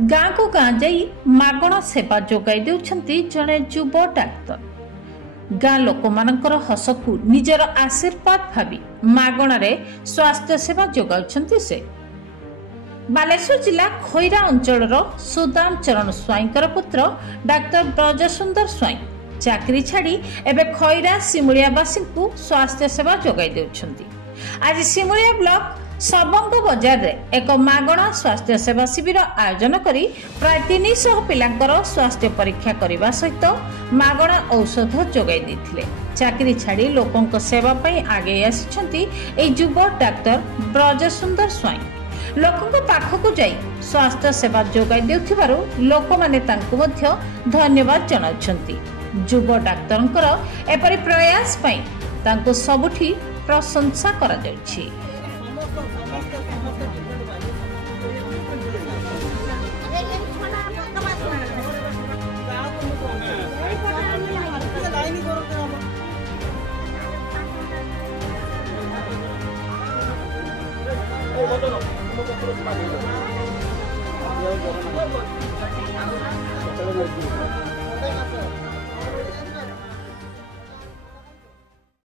गाँ को गाँ जाई मागणा सेवा जोगाई देउछंती जड़े युव डाक्तर। गाँ लोक मानकर हस को निजर आशीर्वाद भावी मागणारे स्वास्थ्य सेवा जोगाउछंती से। बालेश्वर जिला खैरा अंचल सुदाम चरण स्वाईंकर पुत्र डाक्तर ब्रजसुंदर स्वाई चाकरी छाड़ी एबे खैरा सिमुलियावासी को स्वास्थ्य सेवा जोगाई देउछंती। आज सिमुलिया ब्लॉक सबंग बजार रे एक मागणा स्वास्थ्य सेवा शिविर आयोजन करी प्राय 300 पिलांकर स्वास्थ्य परीक्षा करने सहित मागणा औषध जोगाई देथिले। चाकरी छाड़ी लोकों सेवा पई आगे आसिछंती ए युव डाक्तर ब्रजसुंदर स्वाई। लोकों पाखकु जाई स्वास्थ्य सेवा जोगाई देउथिबारु लोक माने तांकु मध्य धन्यवाद जणाउछंती। युव डाक्तरंकर एपरि प्रयास पई तांकु सबुठी प्रशंसा करा जाउछि।